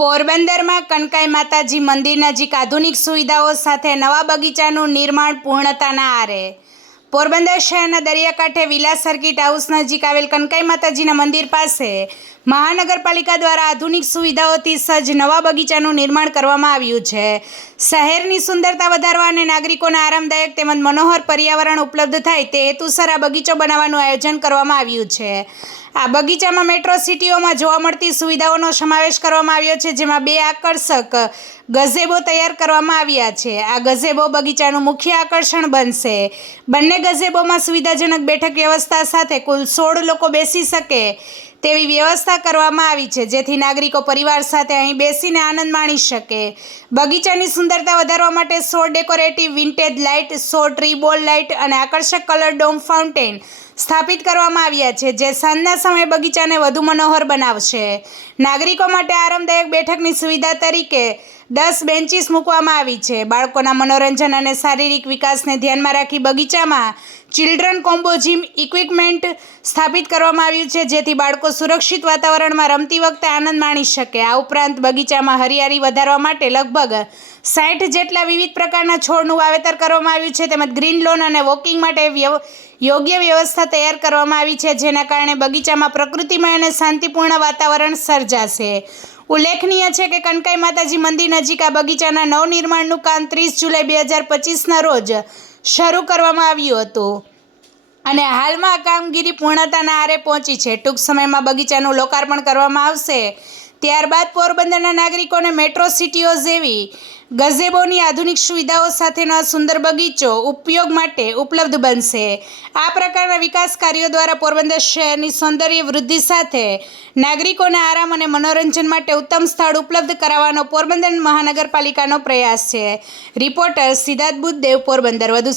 પોરબંદરમાં કનકાઈ માતાજી મંદિર નજીક આધુનિક સુવિધાઓ સાથે નવા બગીચાનું નિર્માણ પૂર્ણતાના આરે. પોરબંદર શહેરના દરિયાકાંઠે વિલા સર્કિટ હાઉસ નજીક આવેલ કનકાઈ માતાજીના મંદિર પાસે મહાનગરપાલિકા દ્વારા આધુનિક સુવિધાઓથી સજ્જ નવા બગીચાનું નિર્માણ કરવામાં આવ્યું છે. શહેરની સુંદરતા વધારવા અને નાગરિકોને આરામદાયક તેમજ મનોહર પર્યાવરણ ઉપલબ્ધ થાય તે હેતુસર આ બગીચો બનાવવાનું આયોજન કરવામાં આવ્યું છે. આ બગીચામાં મેટ્રો સિટીઓમાં જોવા મળતી સુવિધાઓનો સમાવેશ કરવામાં આવ્યો છે, જેમાં 2 આકર્ષક ગઝેબો તૈયાર કરવામાં આવ્યા છે. આ ગઝેબો બગીચાનું મુખ્ય આકર્ષણ બનશે. બંને ગઝેબોમાં સુવિધાજનક બેઠક વ્યવસ્થા સાથે કુલ 16 લોકો બેસી શકે તેવી વ્યવસ્થા કરવામાં આવી છે, જેથી નાગરિકો પરિવાર સાથે અહીં બેસીને આનંદ માણી શકે. બગીચાની સુંદરતા વધારવા માટે 16 ડેકોરેટિવ વિન્ટેજ લાઇટ, 100 ટ્રી બોલ લાઇટ અને આકર્ષક કલર ડોમ ફાઉન્ટેન સ્થાપિત કરવામાં આવ્યા છે, જે સાંજના સમયે બગીચાને વધુ મનોહર બનાવશે. નાગરિકો માટે આરામદાયક બેઠકની સુવિધા તરીકે 10 બેન્ચીસ મૂકવામાં આવી છે. બાળકોના મનોરંજન અને શારીરિક વિકાસને ધ્યાનમાં રાખી બગીચામાં ચિલ્ડ્રન કોમ્બો જીમ ઇક્વિપમેન્ટ સ્થાપિત કરવામાં આવ્યું છે, જેથી બાળકો સુરક્ષિત વાતાવરણમાં રમતી વખતે આનંદ માણી શકે. આ ઉપરાંત બગીચામાં હરિયાળી વધારવા માટે લગભગ 60 જેટલા વિવિધ પ્રકારના છોડનું વાવેતર કરવામાં આવ્યું છે, તેમજ ગ્રીન લોન અને વોકિંગ માટે યોગ્ય વ્યવસ્થા તૈયાર કરવામાં આવી છે, જેના કારણે બગીચામાં પ્રકૃતિમય અને શાંતિપૂર્ણ વાતાવરણ સર્જાશે. ઉલ્લેખનીય છે કે કનકાઈ માતાજી મંદિર નજીક આ બગીચાના નવનિર્માણનું કામ 30 જુલાઈ 2025ના રોજ શરૂ કરવામાં આવ્યું હતું અને હાલમાં આ કામગીરી પૂર્ણતાના આરે પહોંચી છે. ટૂંક સમયમાં બગીચાનું લોકાર્પણ કરવામાં આવશે. ત્યારબાદ પોરબંદરના નાગરિકોને મેટ્રો સિટીઓ જેવી ગઝેબોની આધુનિક સુવિધાઓ સાથેનો આ સુંદર બગીચો ઉપયોગ માટે ઉપલબ્ધ બનશે. આ પ્રકારના વિકાસ કાર્યો દ્વારા પોરબંદર શહેરની સૌંદર્ય વૃદ્ધિ સાથે નાગરિકોને આરામ અને મનોરંજન માટે ઉત્તમ સ્થળ ઉપલબ્ધ કરાવવાનો પોરબંદર મહાનગરપાલિકાનો પ્રયાસ છે. રિપોર્ટર સિદ્ધાર્થ બુદ્ધદેવ, પોરબંદર. વધુ